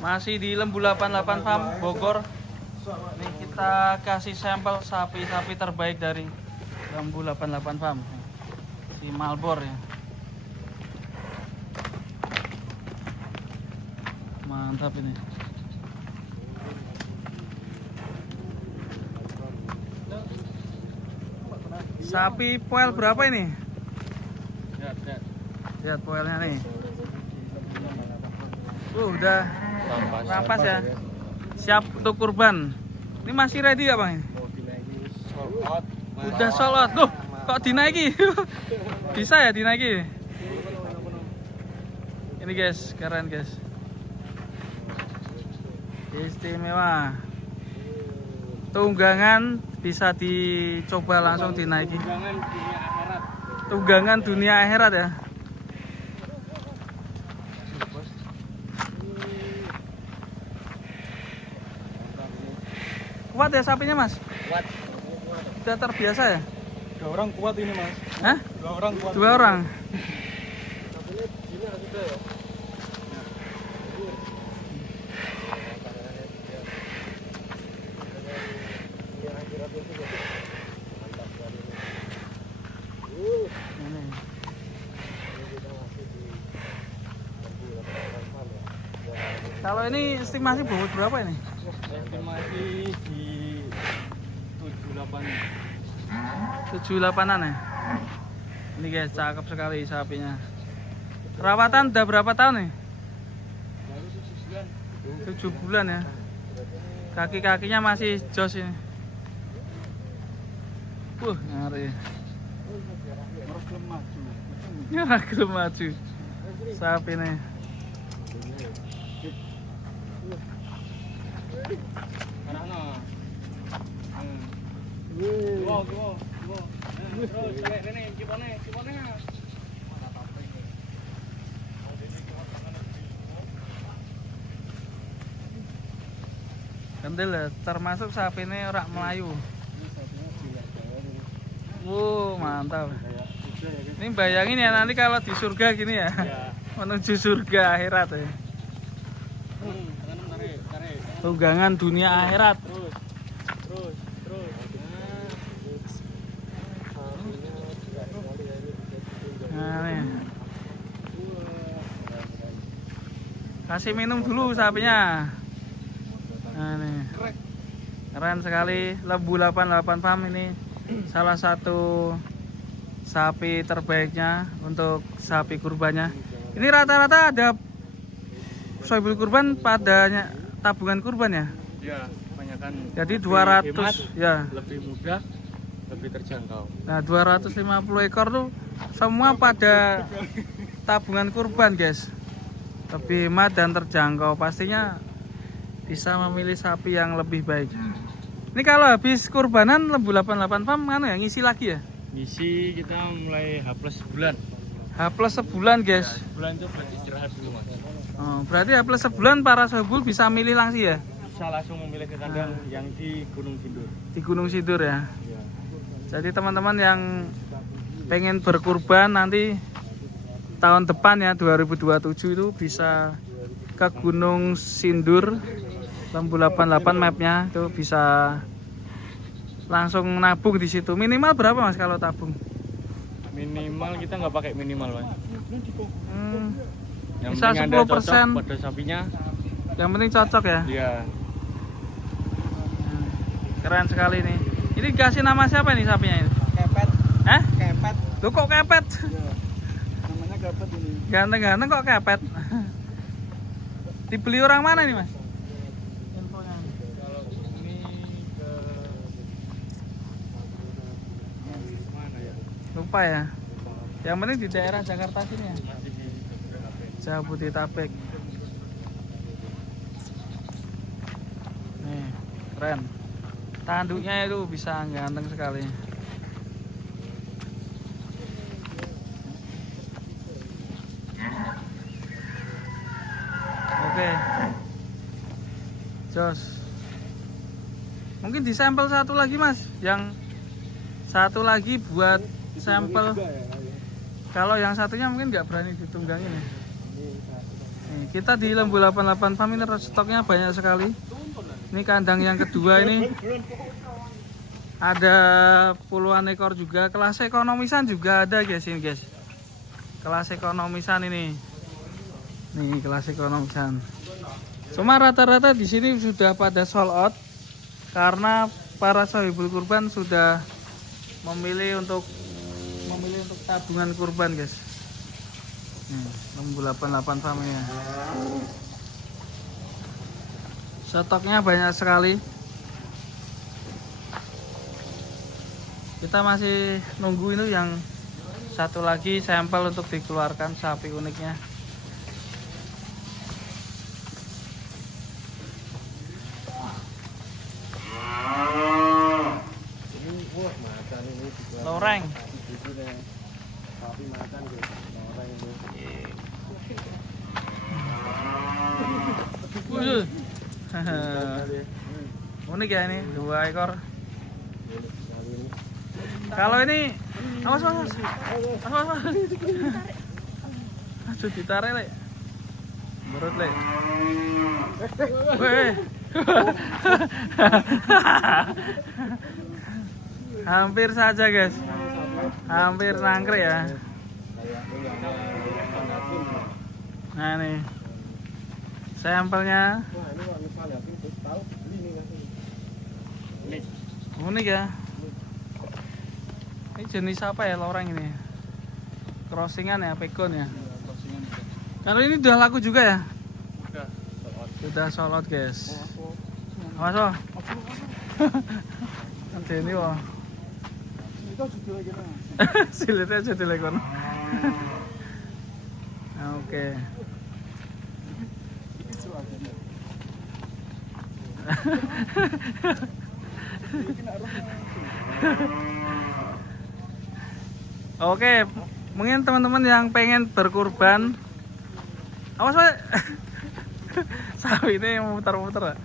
Masih di Lembu 88 Farm Bogor. Ini kita kasih sampel sapi-sapi terbaik dari Lembu 88 Farm. Si Malbor ya. Mantap ini. Sapi poel berapa ini? Lihat poelnya nih. Udah rampas ya. Siap untuk kurban. Ini masih ready ya Bang? Udah sold out. Loh, kok dinaiki? Bisa ya dinaiki? Ini guys, keren guys. Istimewa. Tunggangan bisa dicoba langsung dinaiki. Tunggangan dunia akhirat ya. Kuat ya sapinya Mas? Kuat. Sudah terbiasa ya? 2 orang kuat ini Mas. Hah? 2 orang kuat. 2 orang. Kalau ini estimasi bobot berapa ini? Estimasi di 78. 78-an ya. Ini guys, cakep sekali sapinya. Perawatan udah berapa tahun nih? Baru 7 bulan ya. Kaki-kakinya masih jos ini. Ngeri. Gelem maju. Sapi nih. Kendel ya, termasuk sapi ini rak Melayu. Mantap. Ini bayangin ya nanti kalau di surga gini ya. Menuju surga akhirat ya. Tunggangan dunia akhirat. Terus. Nah, nih. Kasih minum dulu sapinya. Nah, nih. Keren sekali. Lembu 88 Farm ini salah satu sapi terbaiknya untuk sapi kurbannya. Ini rata-rata ada sapi kurban padanya tabungan kurban ya? Ya, kebanyakan. Jadi 200 hemat, ya. lebih mudah, lebih terjangkau. Nah, 250 ekor tuh semua pada tabungan kurban, guys. Lebih hemat dan terjangkau. Pastinya bisa memilih sapi yang lebih baik. Ini kalau habis kurbanan Lembu 88 Farm mana ya ngisi lagi ya? Ngisi kita mulai H+ sebulan. H+ sebulan, guys. Sebulan itu berarti istirahat dulu Mas. Oh, berarti H+ sebulan para sohibul bisa milih langsung ya? Bisa langsung memilih ke kandang yang di Gunung Sindur. Di Gunung Sindur ya. Ya. Jadi teman-teman yang pengen berkurban nanti tahun depan ya 2027 itu bisa ke Gunung Sindur. Lembu 88 mapnya itu bisa langsung nabung di situ. Minimal berapa Mas kalau tabung? Minimal kita nggak pakai minimal Mas. Yang Bisa penting Anda 10%. cocok pada sapinya. Yang penting cocok ya. Iya. Keren sekali nih. Ini dikasih nama siapa nih sapinya ini? Kepet. Hah? Kepet. Loh kok kepet? Ya. Namanya kepet ini. Ganteng-ganteng kok kepet. Dibeli orang mana nih Mas? Infonya. Kalau ini ke mana ya? Lupa ya. Yang penting di daerah Jakarta sini ya. Masih di Jabodetabek. Nih, keren. Tanduknya itu bisa ganteng sekali. Oke. Jos. Mungkin di sampel satu lagi Mas, yang satu lagi buat sampel. Kalau yang satunya mungkin nggak berani ditunggangin ya. Nih, kita di Lembu 88 Farm ini stoknya banyak sekali. Ini kandang yang kedua ini. Ada puluhan ekor juga. Kelas ekonomisan juga ada guys ini guys. Kelas ekonomisan ini. Nih kelas ekonomisan. Cuma rata-rata di sini sudah pada sold out karena para sahibul kurban sudah memilih untuk tabungan kurban guys. Nih, Lembu 88 Farm ya. Stoknya banyak sekali. Kita masih nunggu ini yang satu lagi sampel untuk dikeluarkan sapi uniknya. Loreng. Unik ya ini, 2 ekor. Kalau ini awas. Aduh ditarik lek. Berut lek. Weh. Hampir saja guys. Hampir nangkrik ya. Nah nih. Sampelnya. Unik ya. Ini jenis apa ya loreng ini? Crossingan ya, pegon ya. Kalau ini udah laku juga ya? Sudah sold out guys. Awas oh. Nanti ini wah. Silitnya jadi lekon. Oke. Oke, mungkin teman-teman yang pengen berkurban, awas Pak. Sapi ini muter-muter.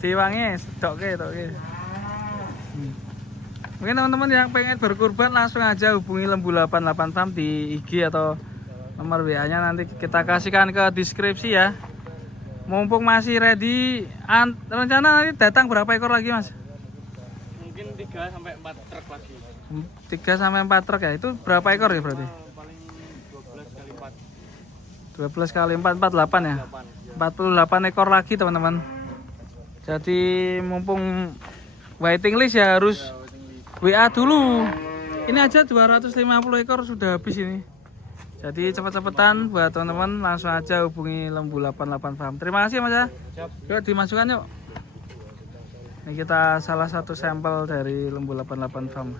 Diwangi, toke. Mungkin teman-teman yang pengen berkurban langsung aja hubungi Lembu 88 Farm di IG atau nomor WA-nya nanti kita kasihkan ke deskripsi ya. Mumpung masih ready, rencana nanti datang berapa ekor lagi Mas? Mungkin 3 sampai 4 truk lagi. 3 sampai 4 truk ya, itu berapa ekor ya berarti? Paling 12 kali 4. 12 kali 4, 48 ya? 48 ekor lagi teman-teman. Jadi mumpung waiting list ya harus WA dulu. Ini aja 250 ekor sudah habis ini. Jadi cepet-cepetan buat teman-teman langsung aja hubungi Lembu 88 Farm. Terima kasih Mas ya. Yuk dimasukkan yuk. Ini kita salah satu sampel dari Lembu 88 Farm.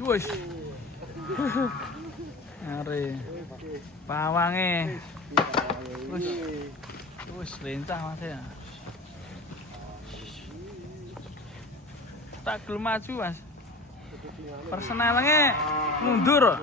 Wush. Hari pawange. Wush, lincah Mas ya. Tak gelem maju Mas. Personelnya mundur.